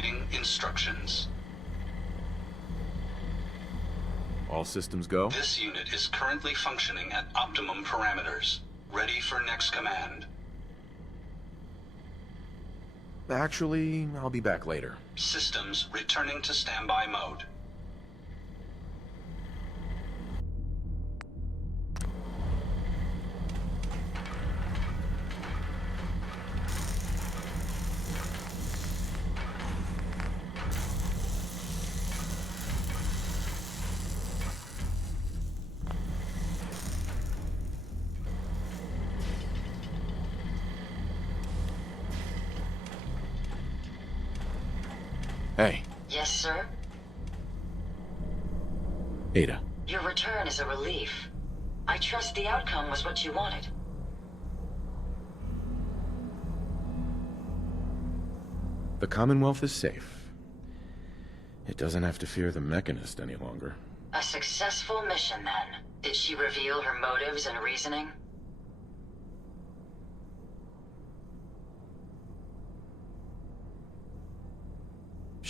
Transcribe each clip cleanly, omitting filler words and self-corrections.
Awaiting instructions. All systems go? This unit is currently functioning at optimum parameters. Ready for next command. Actually, I'll be back later. Systems returning to standby mode. Hey, Yes, sir? Ada. Your return is a relief. I trust the outcome was what you wanted. The Commonwealth is safe. It doesn't have to fear the Mechanist any longer. A successful mission, then. Did she reveal her motives and reasoning?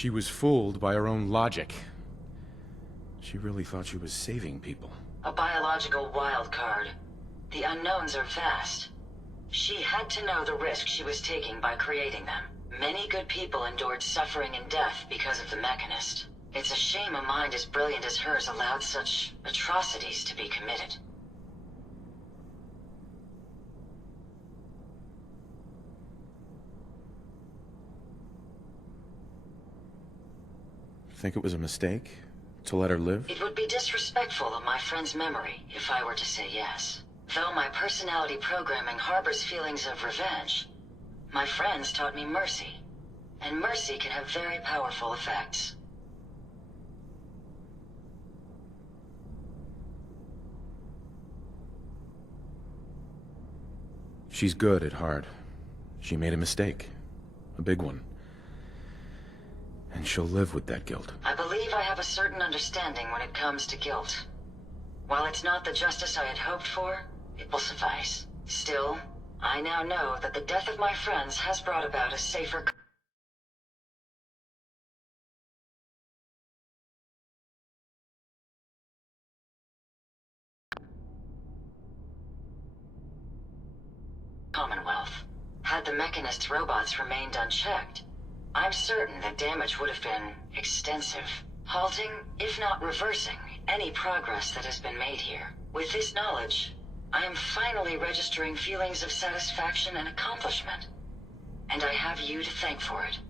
She was fooled by her own logic. She really thought she was saving people. A biological wild card. The unknowns are vast. She had to know the risk she was taking by creating them. Many good people endured suffering and death because of the Mechanist. It's a shame a mind as brilliant as hers allowed such atrocities to be committed. Think it was a mistake? To let her live? It would be disrespectful of my friend's memory if I were to say yes. Though my personality programming harbors feelings of revenge, my friends taught me mercy. And mercy can have very powerful effects. She's good at heart. She made a mistake. A big one. And she'll live with that guilt. I believe I have a certain understanding when it comes to guilt. While it's not the justice I had hoped for, it will suffice. Still, I now know that the death of my friends has brought about a safer Commonwealth. Had the Mechanist's robots remained unchecked, I'm certain that damage would have been extensive, halting, if not reversing, any progress that has been made here. With this knowledge, I am finally registering feelings of satisfaction and accomplishment. And I have you to thank for it.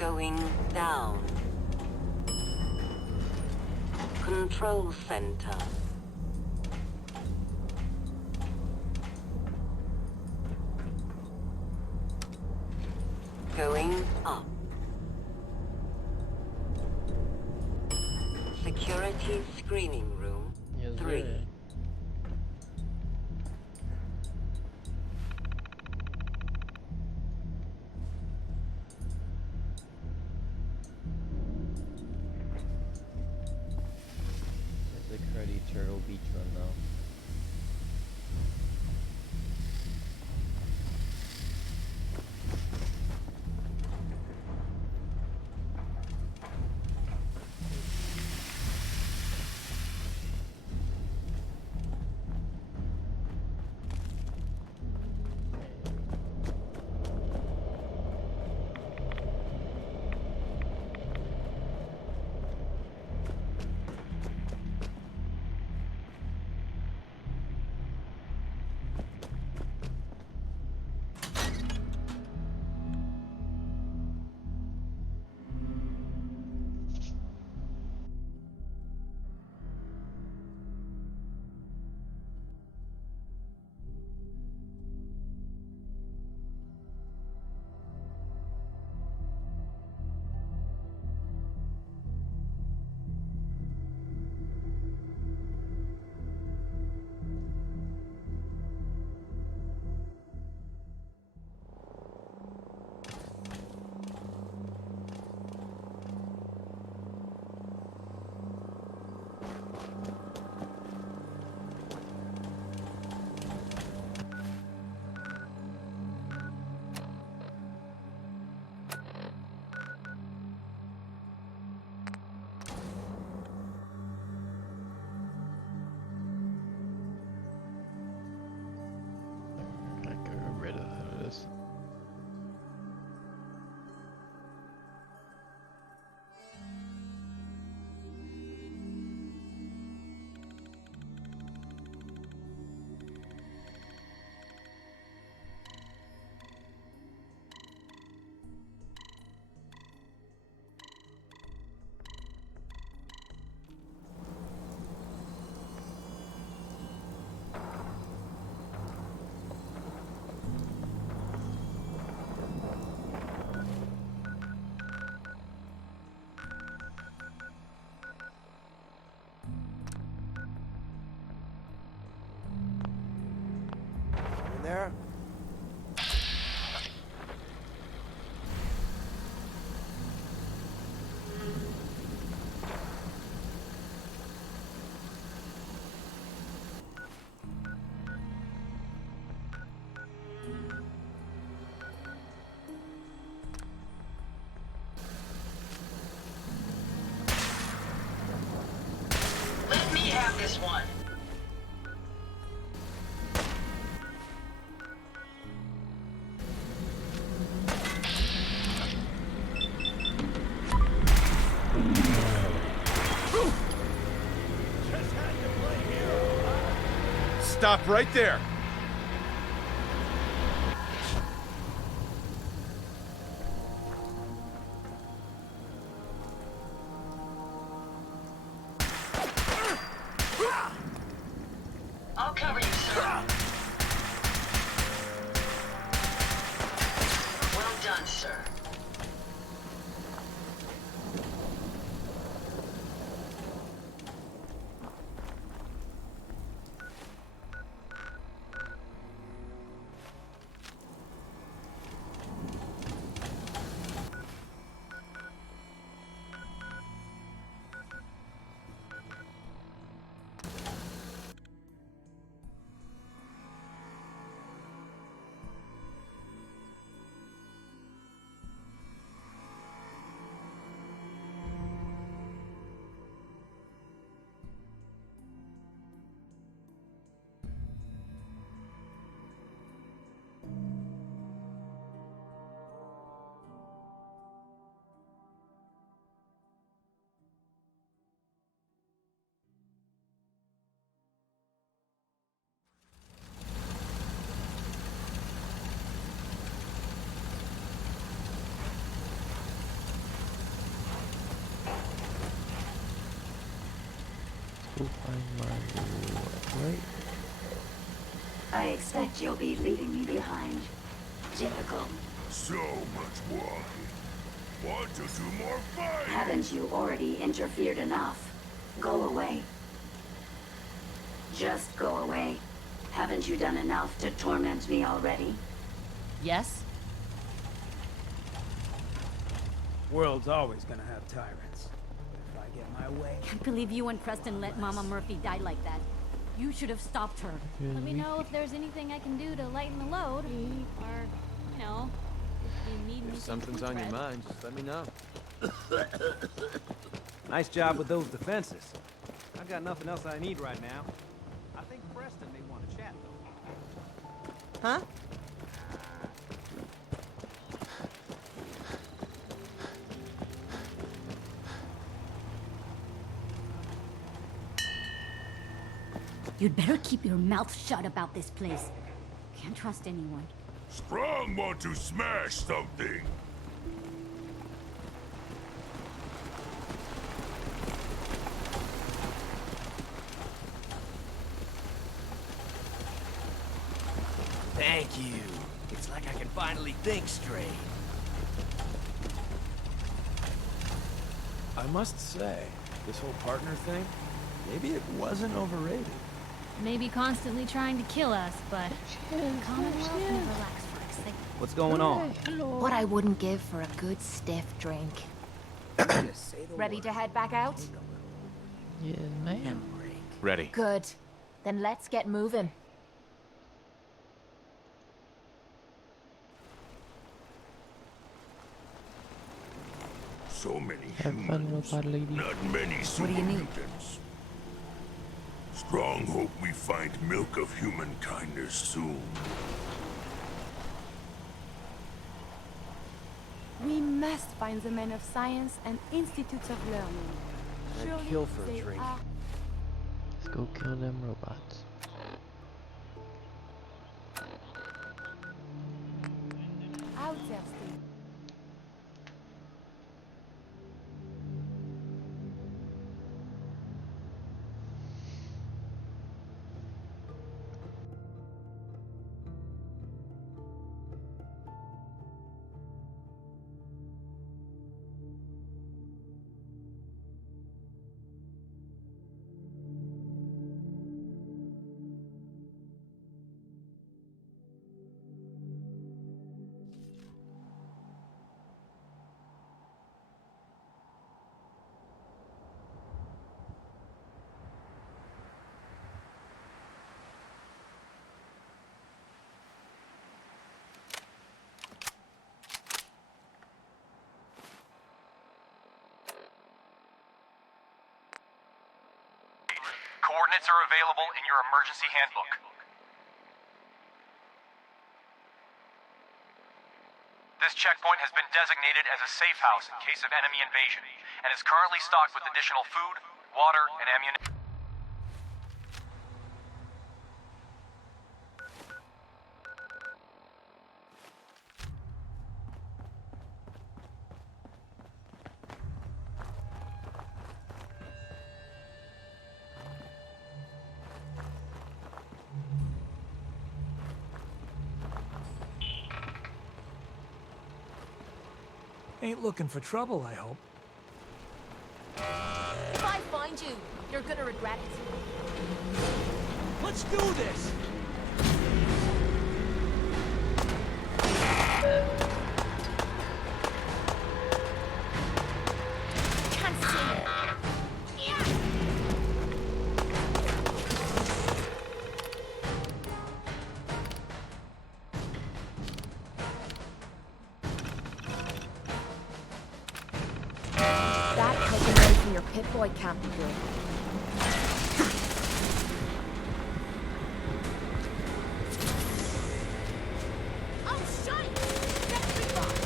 Going down. Control center. Going up. Security screening room. Yes, 3. sir. It's a cruddy turtle beach run though. I can get rid of this. In there? Let me have this one. Stop right there! I'll cover you, sir. Well done, sir. go find my reward, right? I expect you'll be leaving me behind. Typical. So much walking. Want to do more fighting? Haven't you already interfered enough? Go away. Just go away. Haven't you done enough to torment me already? Yes? World's always gonna have tyrants. If I get my way... Can't believe you and Preston let Mama Murphy die like that. You should have stopped her. Let me know if there's anything I can do to lighten the load. Or, you know, if you need me. If something's on your mind, just let me know. Nice job with those defenses. I've got nothing else I need right now. I think Preston may want to chat, though. Huh? You'd better keep your mouth shut about this place. Can't trust anyone. Strong want to smash something. Thank you. It's like I can finally think straight. I must say, this whole partner thing, maybe it wasn't overrated. Maybe constantly trying to kill us, but Commonwealth never lacks for excitement. What's going on? What I wouldn't give for a good stiff drink. Just say the Ready word. to head back out? Yes, ma'am. Ready. Good. Then let's get moving. So many Have fun, humans. robot lady. Not many super mutants. Strong hope we find milk of human kindness soon. We must find the men of science and institutes of learning. I'd kill for a they drink. are Let's go kill them robots. out there still. Coordinates are available in your emergency handbook. This checkpoint has been designated as a safe house in case of enemy invasion, and is currently stocked with additional food, water, and ammunition. Ain't looking for trouble, I hope. If I find you, you're gonna regret it. Let's do this! Can't see. That taken away from your Pip-Boy can't be good. Oh, shite! That's the boss!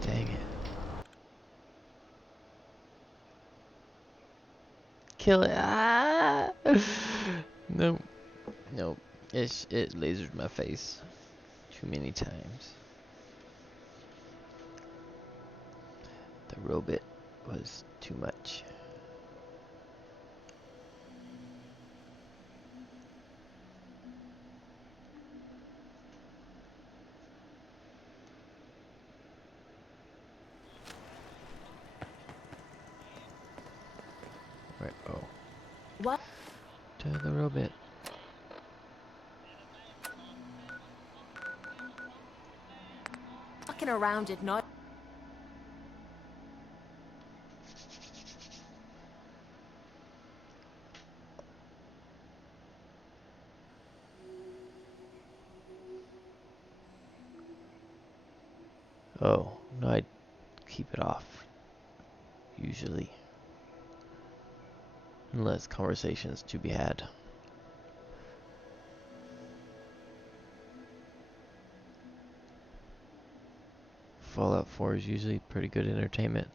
Dang it. kill it. Ah! Nope. Nope. It lasered my face too many times. The robot was too much. Right, oh. What? To the robot. Fucking around it, not. Oh, no, I keep it off. Usually. Unless conversations to be had. Fallout 4 is usually pretty good entertainment.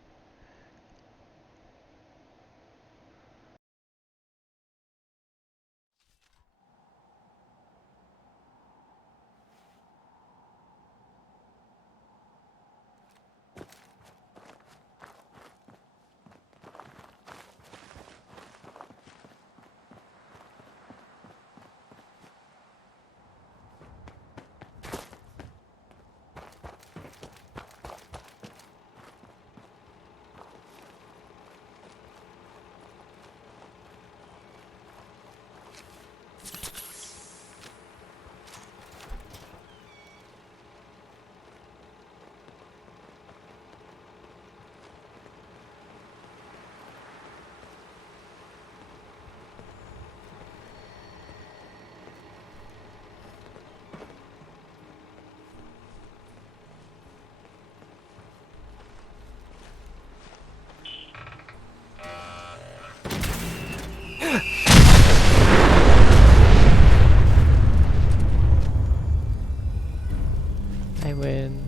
I win.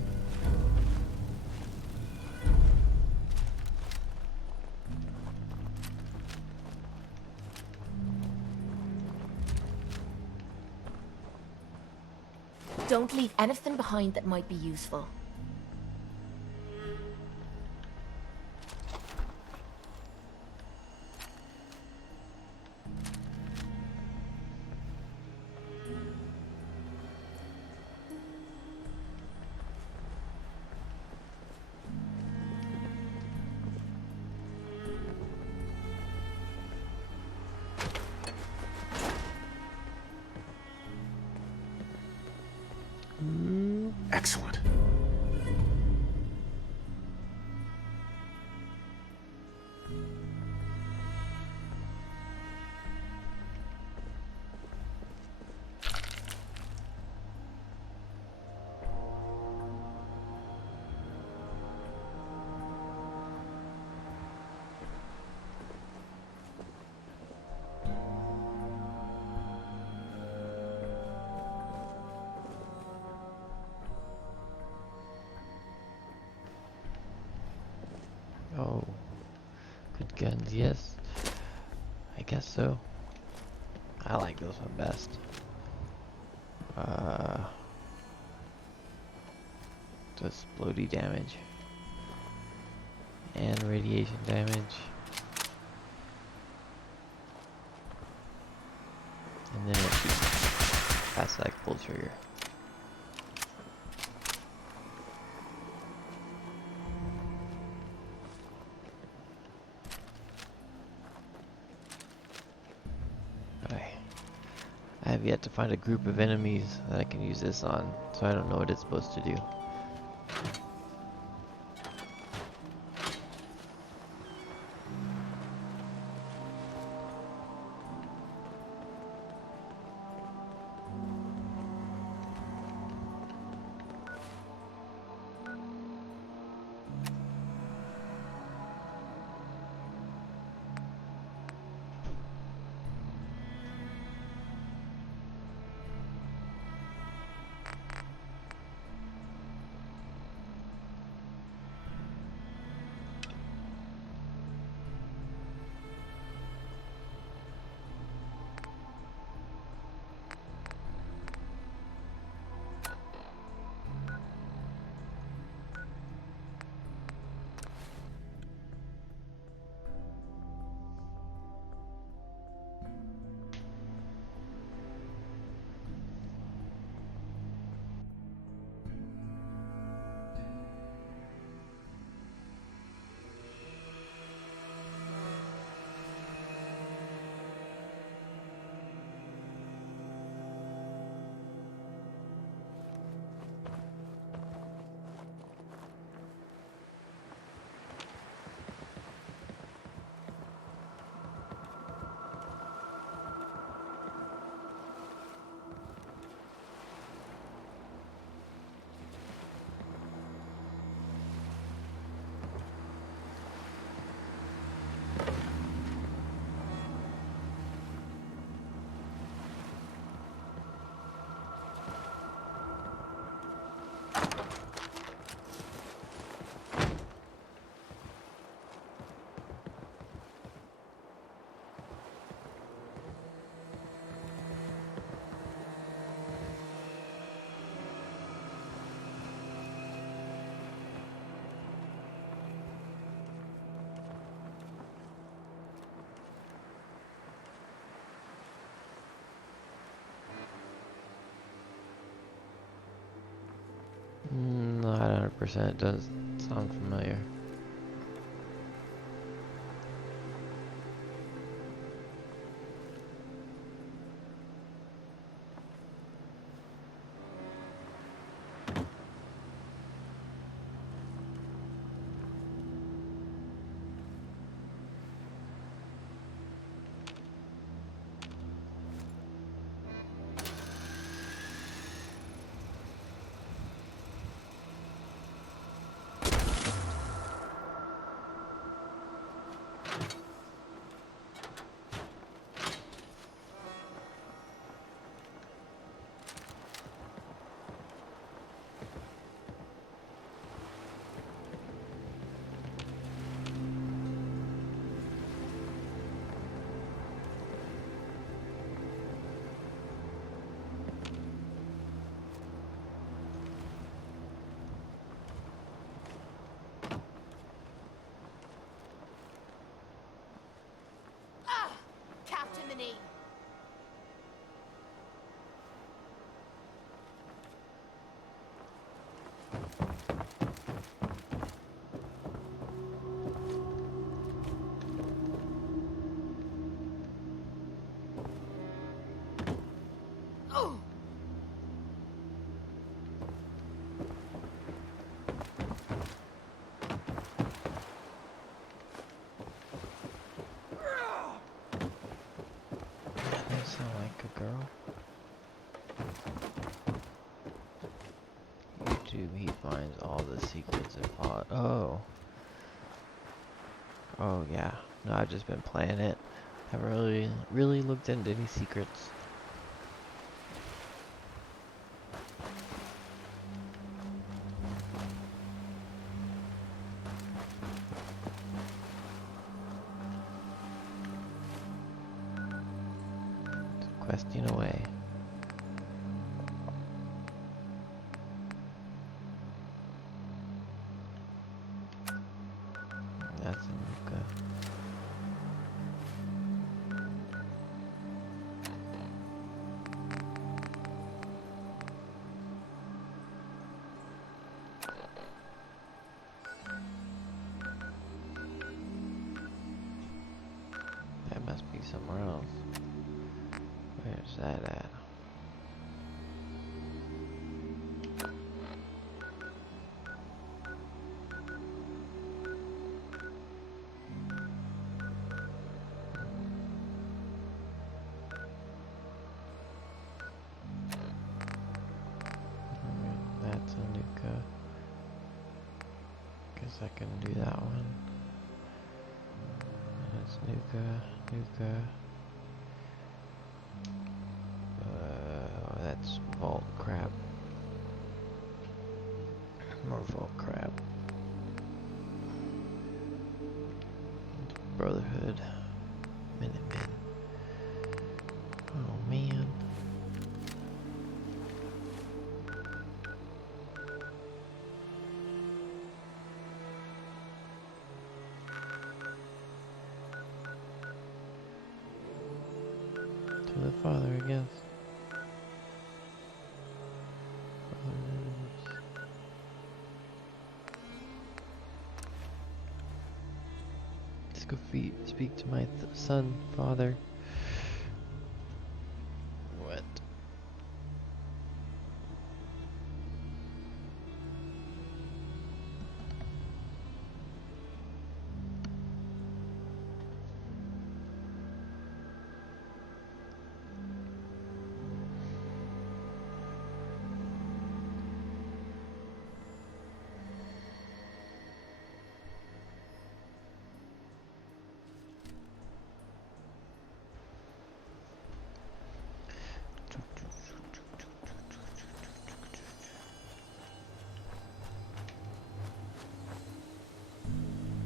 Don't leave anything behind that might be useful. Excellent. Oh, good guns, yes. I guess so. I like this one best. Does bloody damage and radiation damage, and then it shoots fast like pull trigger. I have yet to find a group of enemies that I can use this on, so I don't know what it's supposed to do. Not 100%. Doesn't sound familiar. Captain the knee. Oh. That sound like a girl. YouTube, he finds all the secrets of pod. Oh. Oh yeah. No, I've just been playing it. Haven't really looked into any secrets. Questing away. That's okay. That must be somewhere else. Where's that at? That's a Nuka. Guess I can do that one. That's Nuka. That's Vault Crab. More Vault Crab. Brotherhood. Minutemen. Oh man. To the Father, I guess. Let's go speak to my son, Father. What?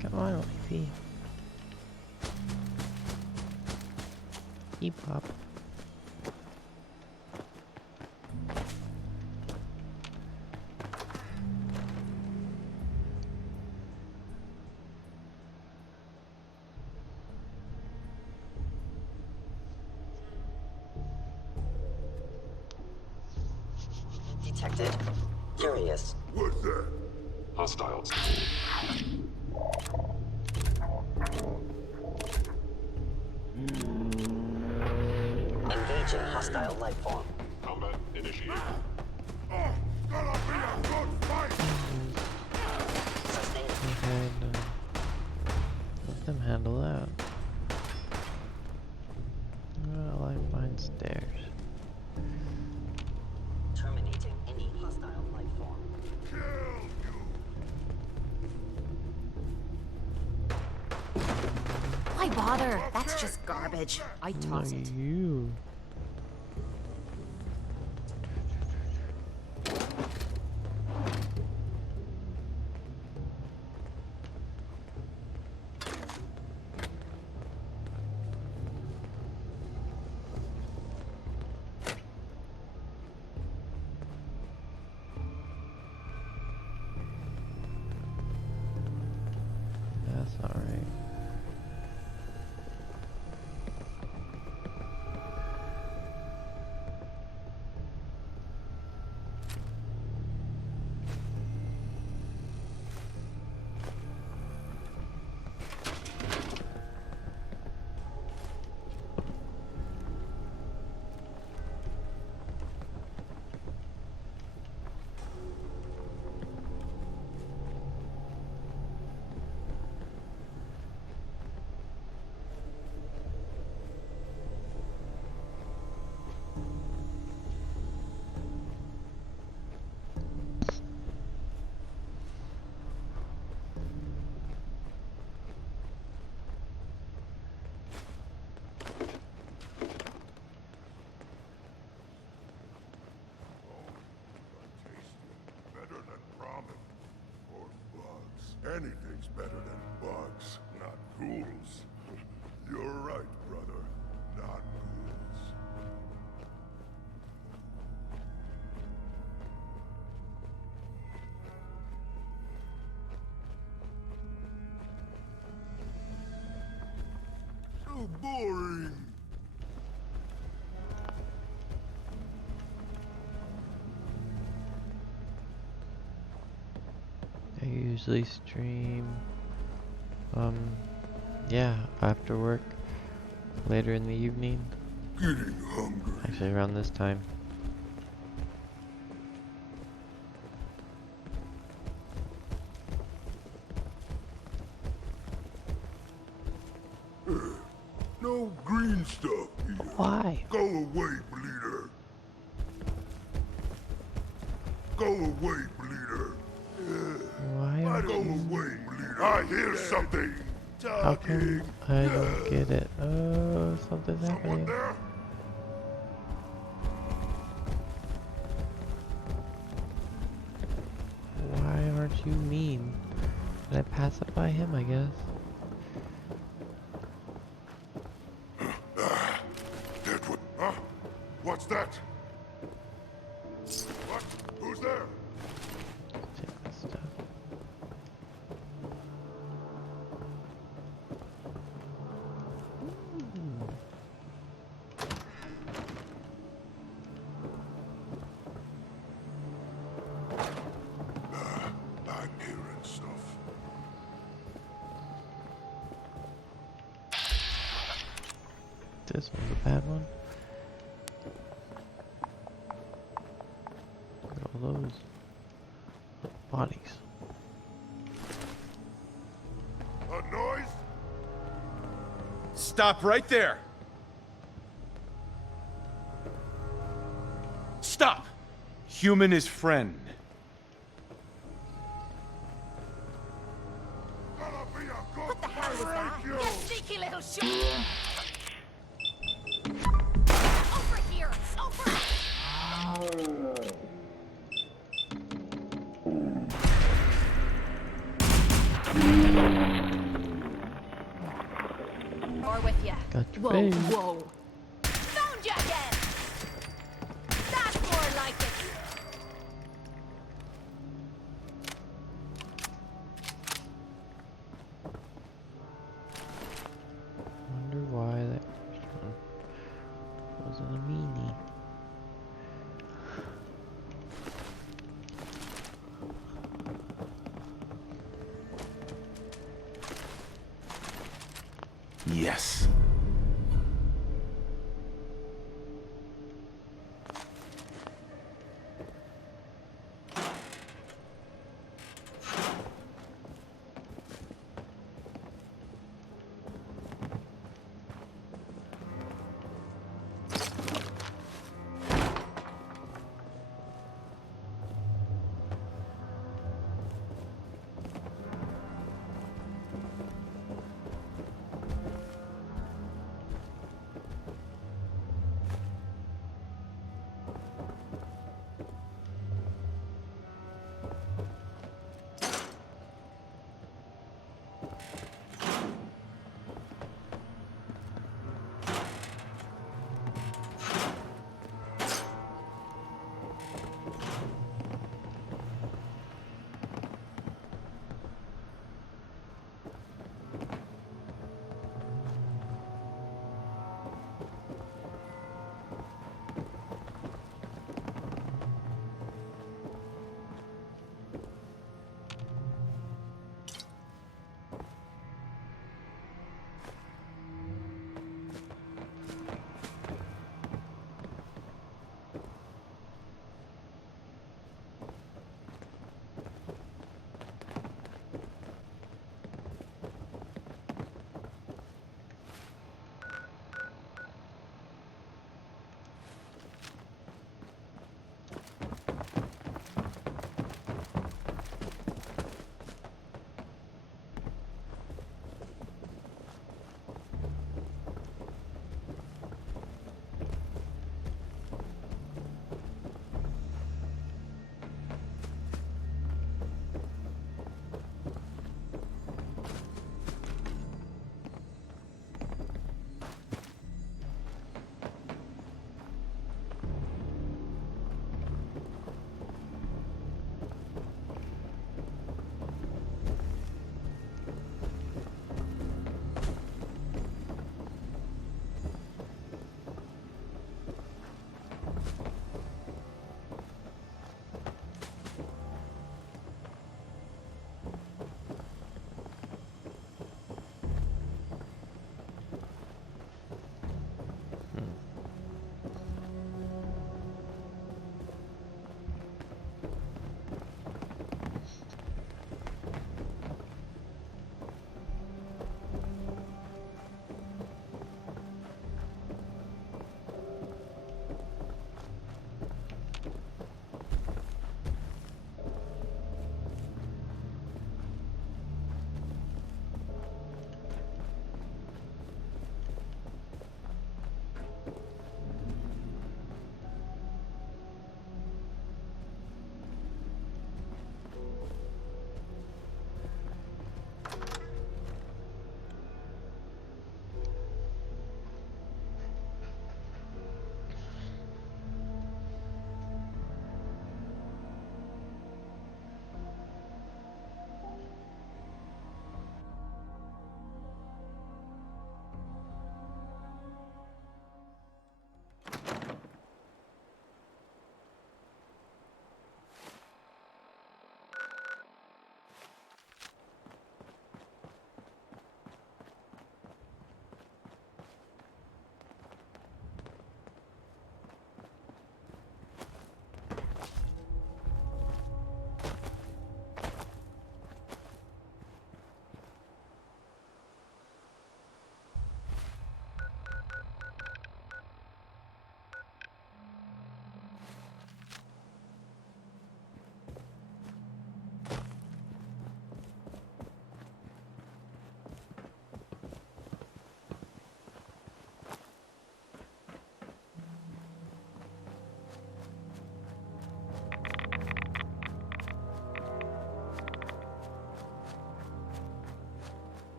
Come on, Leafy. E-pop. Detected. Curious. What's that? Hostiles. Engaging hostile life form. Combat initiated. Gonna be a good fight! Let them handle that. Well, I find stairs. Terminating any hostile life form. Why bother? That's just garbage. I toss it. You. That's alright. Better than ramen. Or bugs. Anything's better than bugs, not ghouls. You're right, brother. Not ghouls. So boring. I usually stream, yeah, after work, later in the evening. Getting hungry. Actually, around this time. No green stuff here. Why? Go away, bleeder. Go away, bleeder. Why are Go away, bleeder. I hear something. How come I don't get it? Oh, something's happening. There? Why aren't you mean? Did I pass it by him, I guess? Deadwood. Huh? What's that? What? Who's there? Take this stuff. I'm hearing stuff. This one's a bad one. Look at all those bodies. A noise? Stop right there! Stop! Human is friend. What the hell was that? You sneaky little shit! Over here! Over! More with ya. Got your Whoa, face. whoa! Found ya again! That's more like it! Wonder why that first one wasn't a meanie. Yes.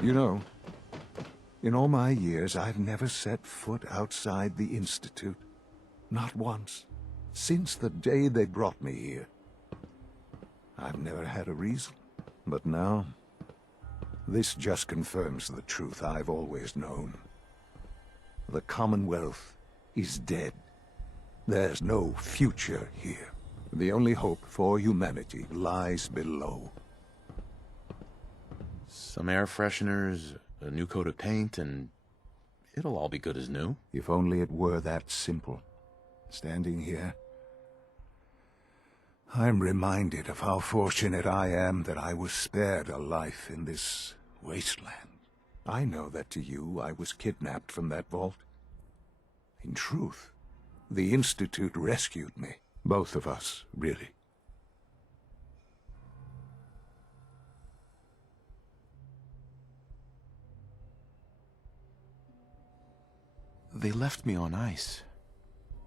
You know, in all my years, I've never set foot outside the Institute. Not once. Since the day they brought me here. I've never had a reason. But now, this just confirms the truth I've always known. The Commonwealth is dead. There's no future here. The only hope for humanity lies below. Some air fresheners, a new coat of paint, and it'll all be good as new. If only it were that simple. Standing here, I'm reminded of how fortunate I am that I was spared a life in this wasteland. I know that to you, I was kidnapped from that vault. In truth, the Institute rescued me. Both of us, really. They left me on ice.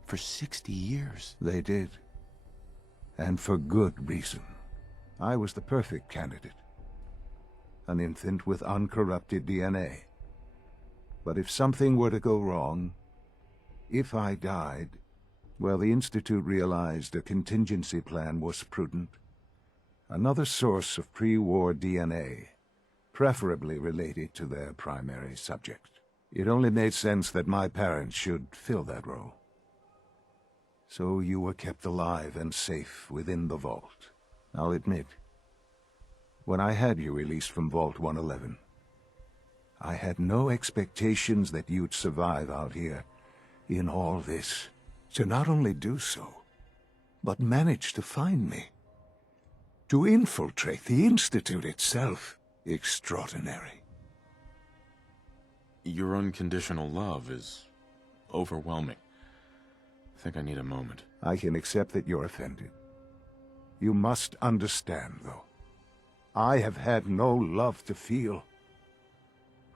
For 60 years. They did. And for good reason. I was the perfect candidate. An infant with uncorrupted DNA. But if something were to go wrong, if I died, well, the Institute realized a contingency plan was prudent. Another source of pre-war DNA, preferably related to their primary subject. It only made sense that my parents should fill that role. So you were kept alive and safe within the vault. I'll admit, when I had you released from Vault 111, I had no expectations that you'd survive out here in all this. To not only do so, but manage to find me. To infiltrate the Institute itself. Extraordinary. Your unconditional love is overwhelming. I think I need a moment. I can accept that you're offended. You must understand, though. I have had no love to feel.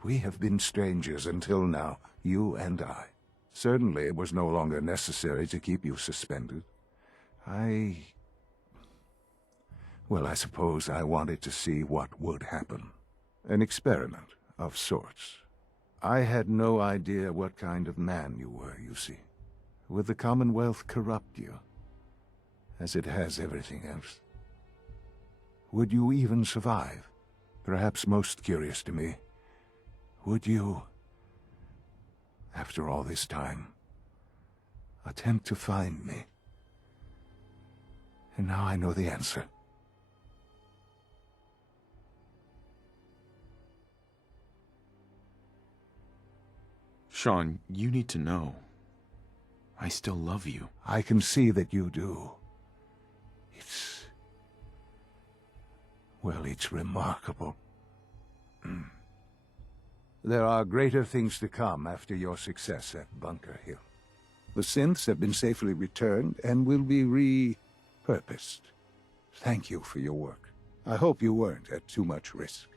We have been strangers until now, you and I. Certainly it was no longer necessary to keep you suspended. Well, I suppose I wanted to see what would happen. An experiment of sorts. I had no idea what kind of man you were, you see. Would the Commonwealth corrupt you, as it has everything else? Would you even survive? Perhaps most curious to me, would you, after all this time, attempt to find me? And now I know the answer. Sean, you need to know. I still love you. I can see that you do. Well, it's remarkable. There are greater things to come after your success at Bunker Hill. The synths have been safely returned and will be repurposed. Thank you for your work. I hope you weren't at too much risk.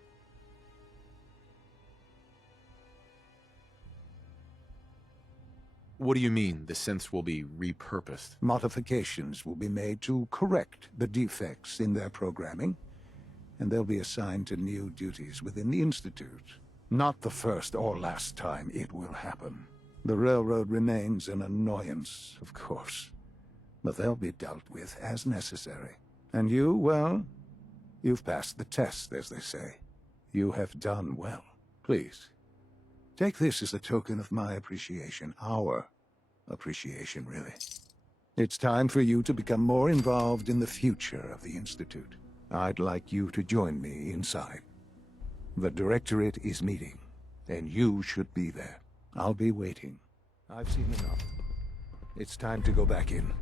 What do you mean, the synths will be repurposed? Modifications will be made to correct the defects in their programming, and they'll be assigned to new duties within the Institute. Not the first or last time it will happen. The Railroad remains an annoyance, of course, but they'll be dealt with as necessary. And you, well, you've passed the test, as they say. You have done well. Please, take this as a token of my appreciation. Our appreciation, really. It's time for you to become more involved in the future of the Institute. I'd like you to join me inside. The Directorate is meeting, and you should be there. I'll be waiting. I've seen enough. It's time to go back in.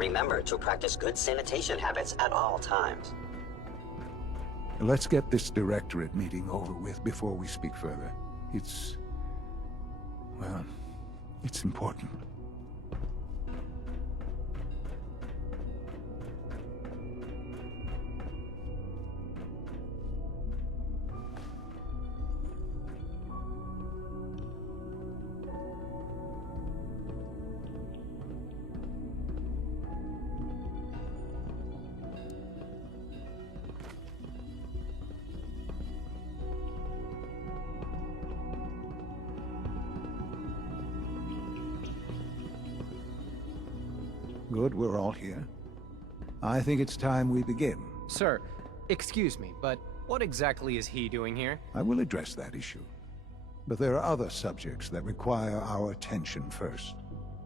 Remember to practice good sanitation habits at all times. Let's get this directorate meeting over with before we speak further. Well, it's important. Good, we're all here. I think it's time we begin. Sir, excuse me, but what exactly is he doing here? I will address that issue. But there are other subjects that require our attention first.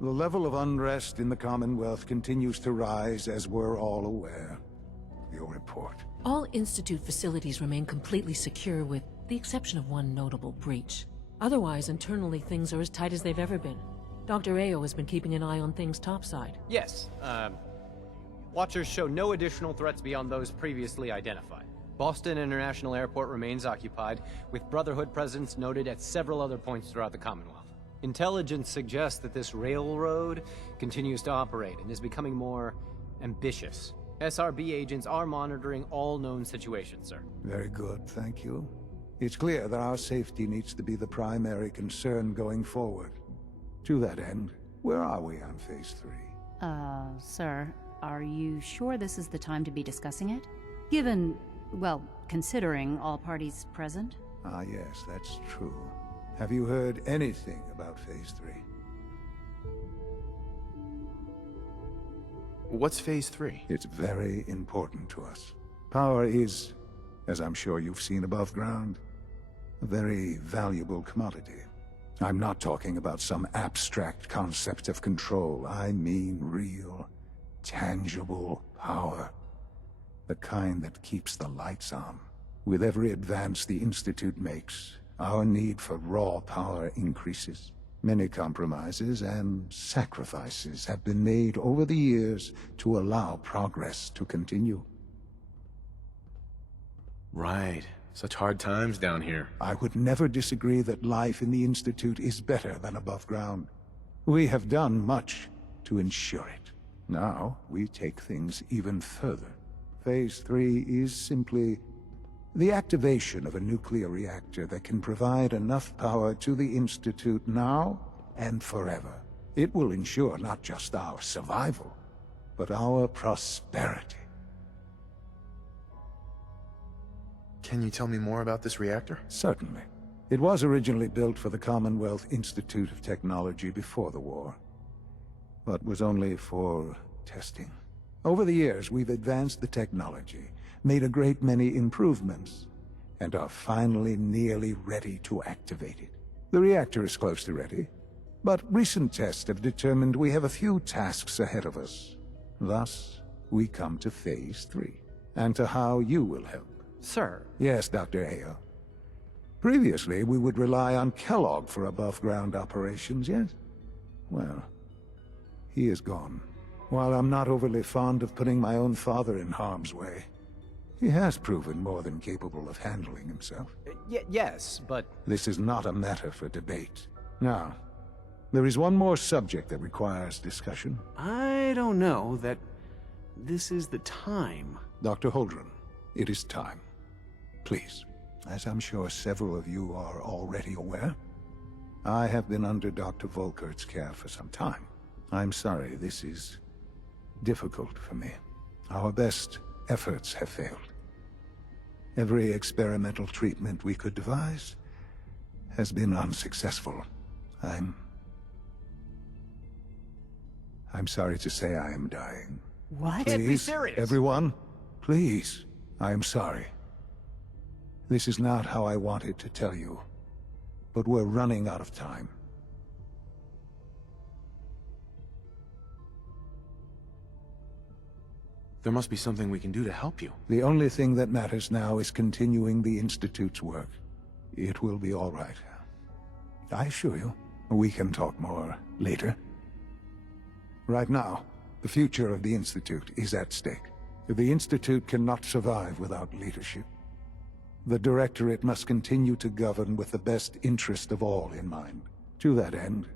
The level of unrest in the Commonwealth continues to rise, as we're all aware. Your report. All Institute facilities remain completely secure with the exception of one notable breach. Otherwise, internally things are as tight as they've ever been. Dr. Ayo has been keeping an eye on things topside. Yes, Watchers show no additional threats beyond those previously identified. Boston International Airport remains occupied, with Brotherhood presence noted at several other points throughout the Commonwealth. Intelligence suggests that this railroad continues to operate and is becoming more ambitious. SRB agents are monitoring all known situations, sir. Very good, thank you. It's clear that our safety needs to be the primary concern going forward. To that end, where are we on Phase 3? Sir, are you sure this is the time to be discussing it? Given, well, considering all parties present? Ah, yes, that's true. Have you heard anything about Phase 3? What's Phase 3? It's very important to us. Power is, as I'm sure you've seen above ground, a very valuable commodity. I'm not talking about some abstract concept of control. I mean real, tangible power. The kind that keeps the lights on. With every advance the Institute makes, our need for raw power increases. Many compromises and sacrifices have been made over the years to allow progress to continue. Right. Such hard times down here. I would never disagree that life in the Institute is better than above ground. We have done much to ensure it. Now, we take things even further. Phase 3 is simply the activation of a nuclear reactor that can provide enough power to the Institute now and forever. It will ensure not just our survival, but our prosperity. Can you tell me more about this reactor? Certainly. It was originally built for the Commonwealth Institute of Technology before the war, but was only for testing. Over the years, we've advanced the technology, made a great many improvements, and are finally nearly ready to activate it. The reactor is close to ready, but recent tests have determined we have a few tasks ahead of us. Thus, we come to Phase 3, and to how you will help. Sir. Yes, Dr. Ayo. Previously, we would rely on Kellogg for above-ground operations, yes? Well, he is gone. While I'm not overly fond of putting my own father in harm's way, he has proven more than capable of handling himself. Yes, but... This is not a matter for debate. Now, there is one more subject that requires discussion. I don't know that this is the time. Dr. Holdren, it is time. Please, as I'm sure several of you are already aware, I have been under Dr. Volkert's care for some time. I'm sorry, this is difficult for me. Our best efforts have failed. Every experimental treatment we could devise has been unsuccessful. I'm sorry to say I am dying. What? Can't be serious. Everyone, please, I am sorry. This is not how I wanted to tell you, but we're running out of time. There must be something we can do to help you. The only thing that matters now is continuing the Institute's work. It will be all right. I assure you, we can talk more later. Right now, The future of the Institute is at stake. The Institute cannot survive without leadership. The Directorate must continue to govern with the best interest of all in mind. To that end,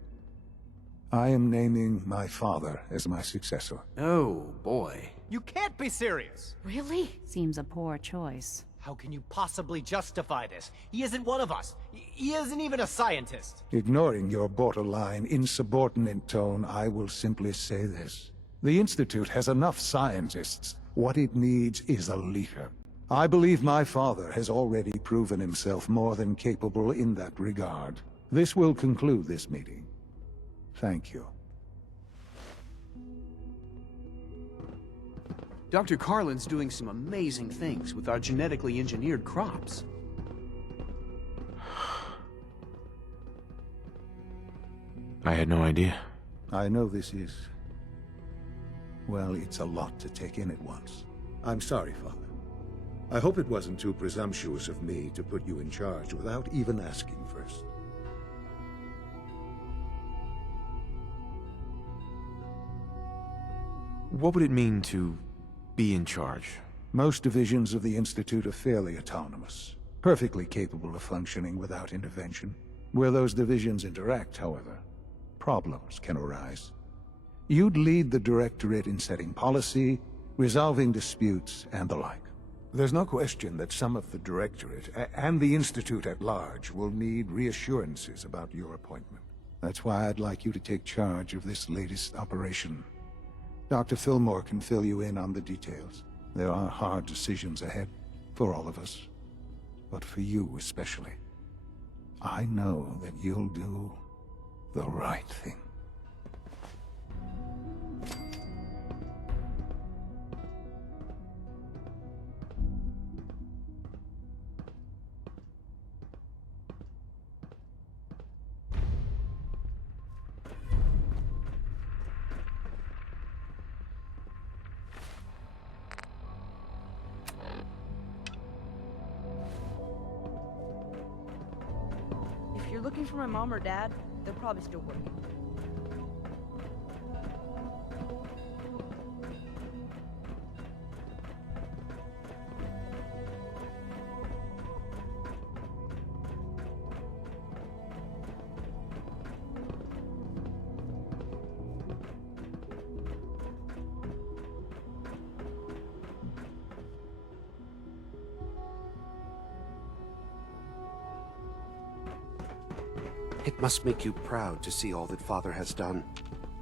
I am naming my father as my successor. Oh, boy. You can't be serious! Really? Seems a poor choice. How can you possibly justify this? He isn't one of us. He isn't even a scientist. Ignoring your borderline, insubordinate tone, I will simply say this. The Institute has enough scientists. What it needs is a leader. I believe my father has already proven himself more than capable in that regard. This will conclude this meeting. Thank you. Dr. Carlin's doing some amazing things with our genetically engineered crops. I had no idea. I know this is... well, it's a lot to take in at once. I'm sorry, Father. I hope it wasn't too presumptuous of me to put you in charge without even asking first. What would it mean to be in charge? Most divisions of the Institute are fairly autonomous, perfectly capable of functioning without intervention. Where those divisions interact, however, problems can arise. You'd lead the Directorate in setting policy, resolving disputes, and the like. There's no question that some of the Directorate, and the Institute at large, will need reassurances about your appointment. That's why I'd like you to take charge of this latest operation. Dr. Fillmore can fill you in on the details. There are hard decisions ahead, for all of us. But for you especially. I know that you'll do the right thing. If you're looking for my mom or dad, they're probably still working. It must make you proud to see all that Father has done.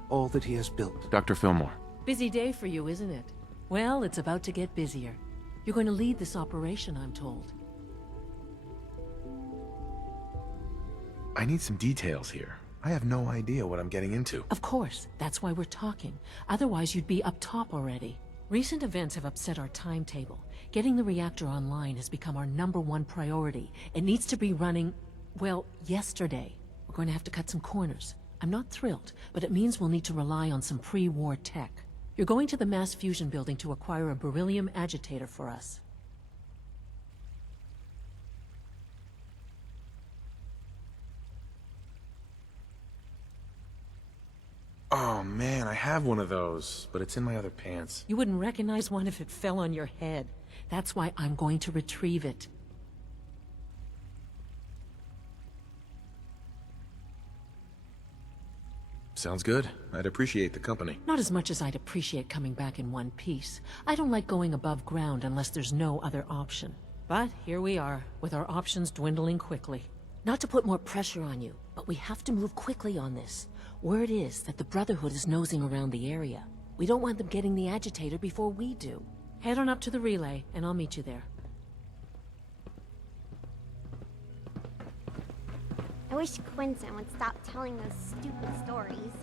All that he has built. Dr. Fillmore. Busy day for you, isn't it? Well, it's about to get busier. You're going to lead this operation, I'm told. I need some details here. I have no idea what I'm getting into. Of course, that's why we're talking. Otherwise, you'd be up top already. Recent events have upset our timetable. Getting the reactor online has become our #1 priority. It needs to be running, well, yesterday. We're going to have to cut some corners. I'm not thrilled, but it means we'll need to rely on some pre-war tech. You're going to the Mass Fusion building to acquire a beryllium agitator for us. Oh man, I have one of those, but it's in my other pants. You wouldn't recognize one if it fell on your head. That's why I'm going to retrieve it. Sounds good. I'd appreciate the company. Not as much as I'd appreciate coming back in one piece. I don't like going above ground unless there's no other option. But here we are, with our options dwindling quickly. Not to put more pressure on you, but we have to move quickly on this. Word is that the Brotherhood is nosing around the area. We don't want them getting the agitator before we do. Head on up to the relay, and I'll meet you there. I wish Quinton would stop telling those stupid stories.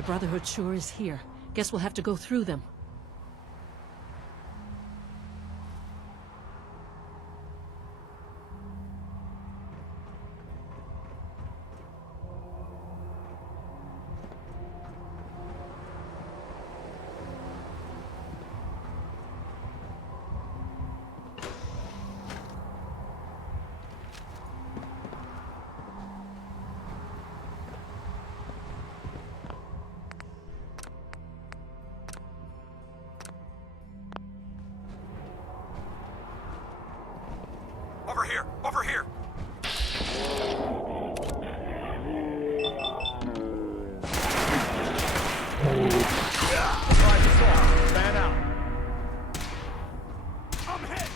The Brotherhood sure is here. Guess we'll have to go through them. Over here! Over here! Fan out. I'm hit!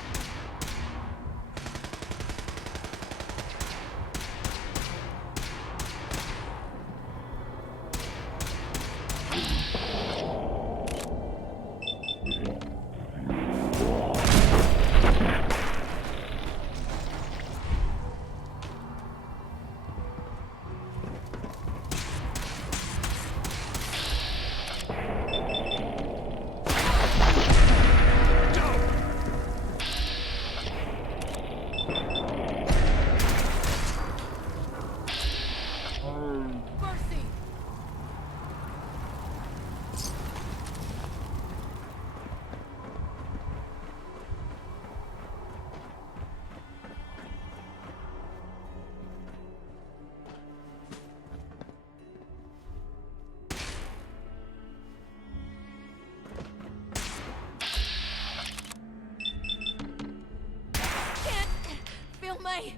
Feel me.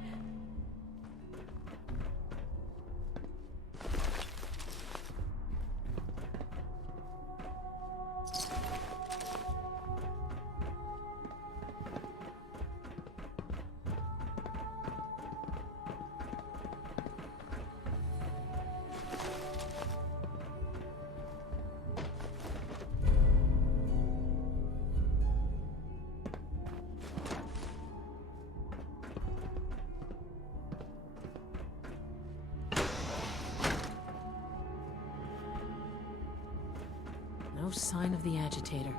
No sign of the agitator.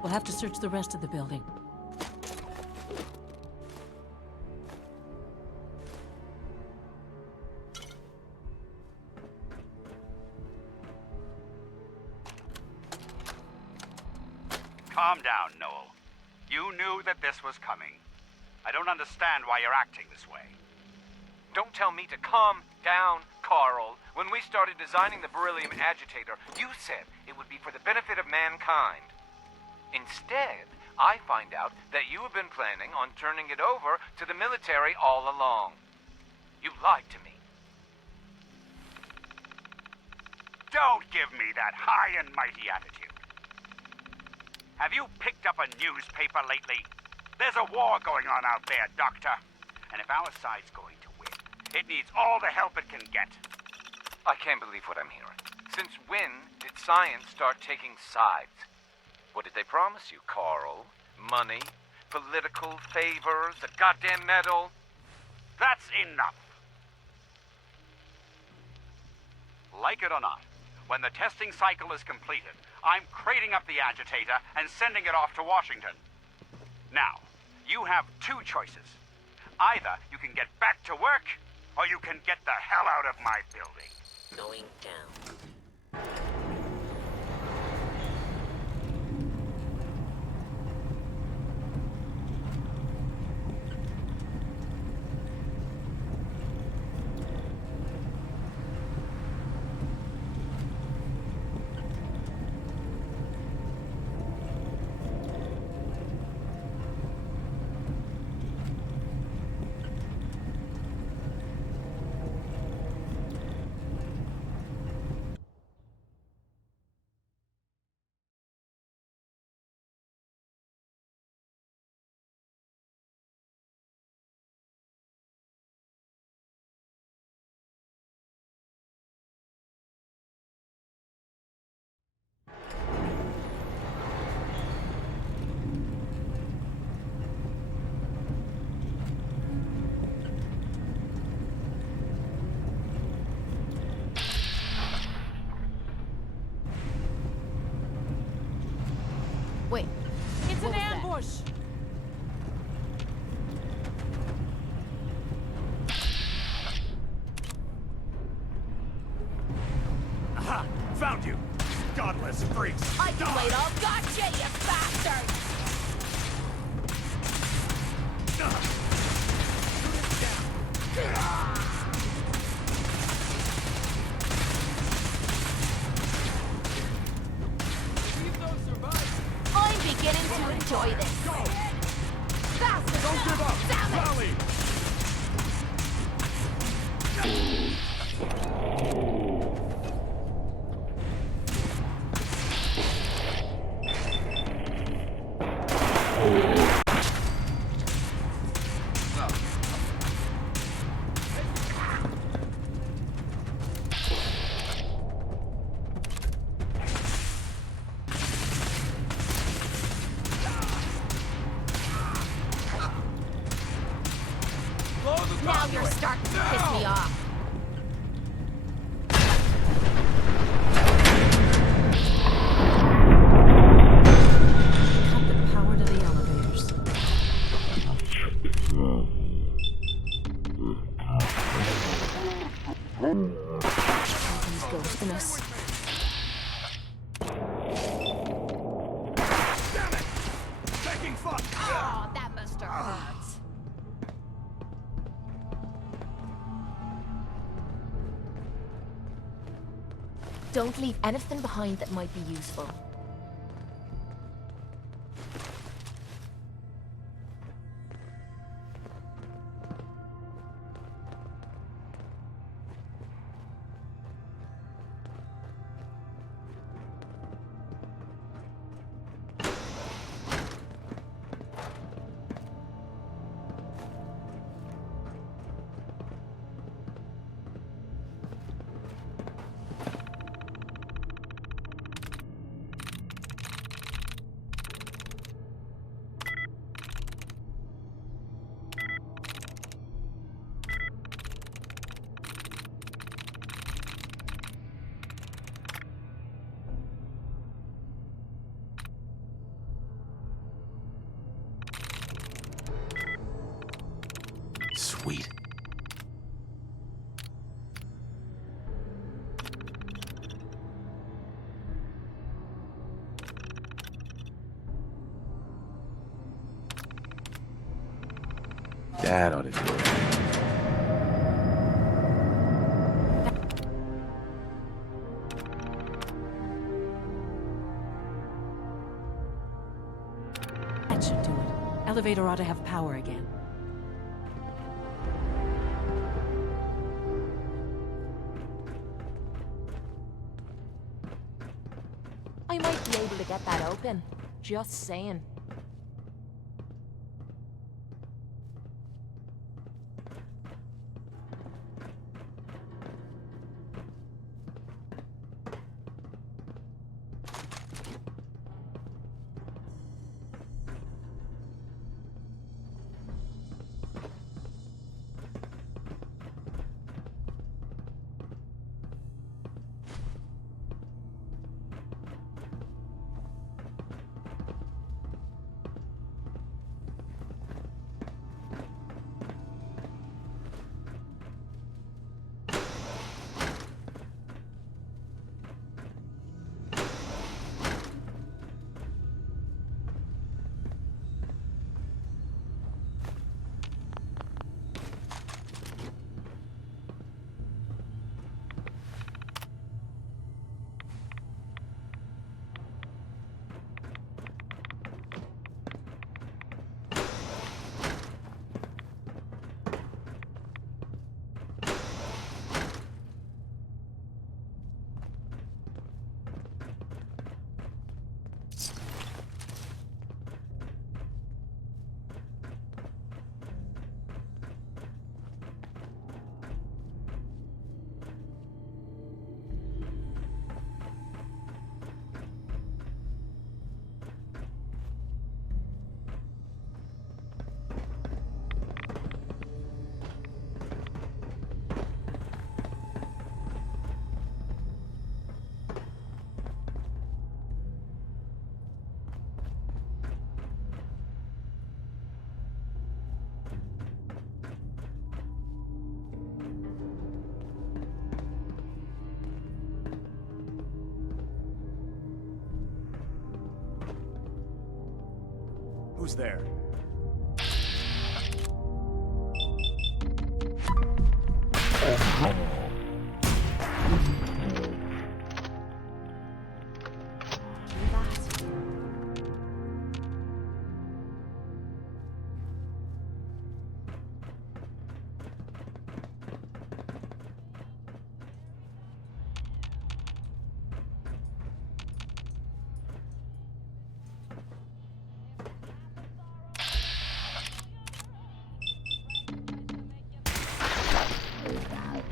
We'll have to search the rest of the building. Calm down, Noel. You knew that this was coming. I don't understand why you're acting this way. Don't tell me to calm down, Carl. When we started designing the beryllium agitator, you said it would be for the benefit of mankind. Instead, I find out that you have been planning on turning it over to the military all along. You lied to me. Don't give me that high and mighty attitude. Have you picked up a newspaper lately? There's a war going on out there, Doctor. And if our side's going to win, it needs all the help it can get. I can't believe what I'm hearing. Since when did science start taking sides? What did they promise you, Carl? Money? Political favors? A goddamn medal? That's enough. Like it or not, when the testing cycle is completed, I'm crating up the agitator and sending it off to Washington. Now, you have two choices. Either you can get back to work, or you can get the hell out of my building. Going down. It's an ambush! Aha! Found you! Godless freaks! I can wait all gotcha, you bastard! I'm beginning to enjoy this. Bastard! Don't give up! Damn it! Rally! Now you're starting to piss me off. Cut the power to the elevators. These ghosts in us. Damn it! Begging fuck! Oh, that must have hurt. Don't leave anything behind that might be useful. Sweet. Dad ought to do it. That should do it. Elevator ought to have power again. I might be able to get that open. Just saying. Who's there?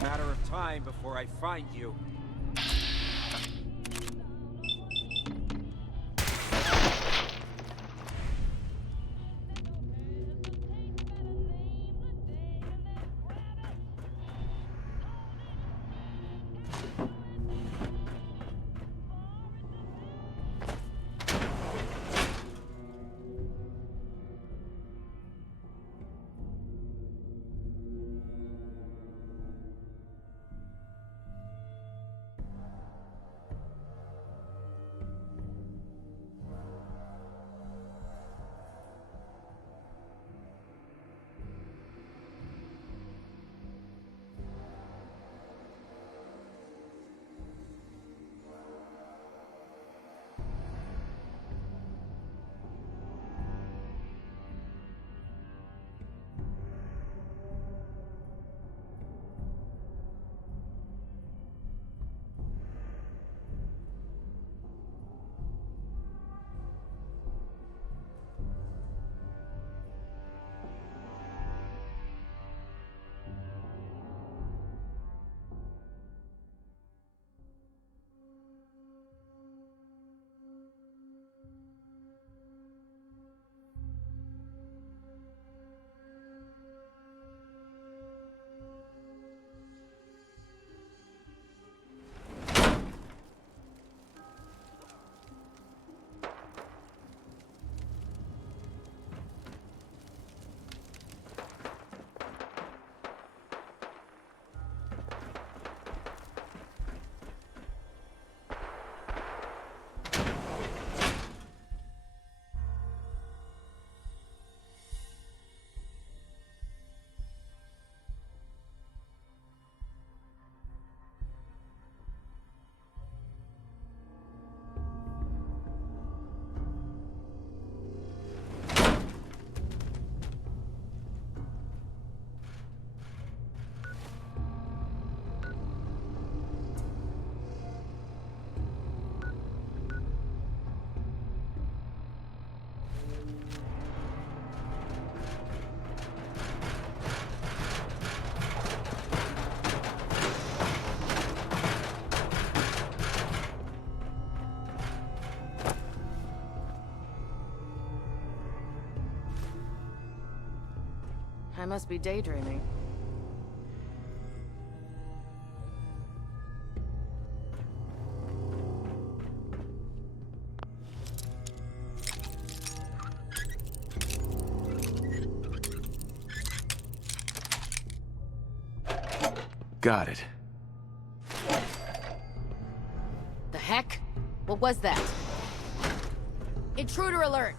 Matter of time before I find you. I must be daydreaming. Got it. The heck? What was that? Intruder alert!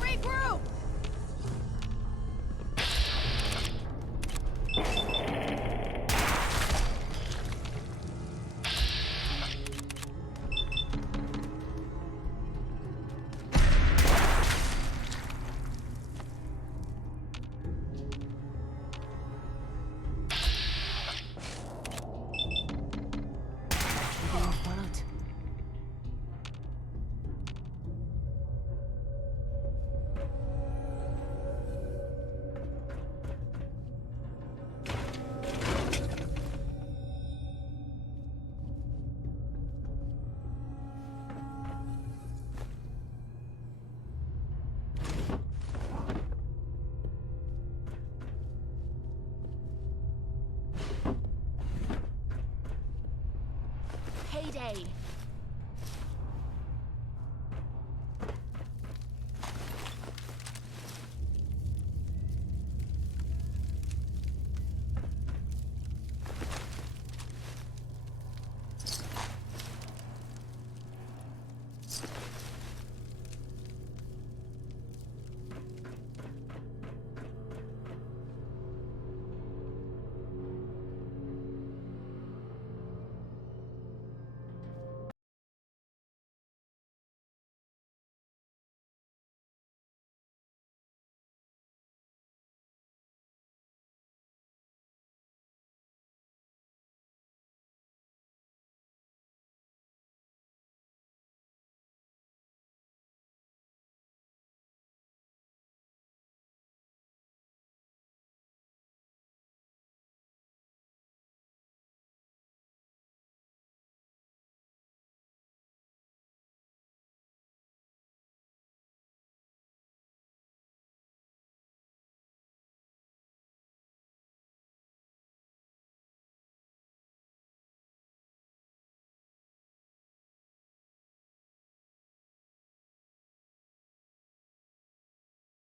Regroup! Payday.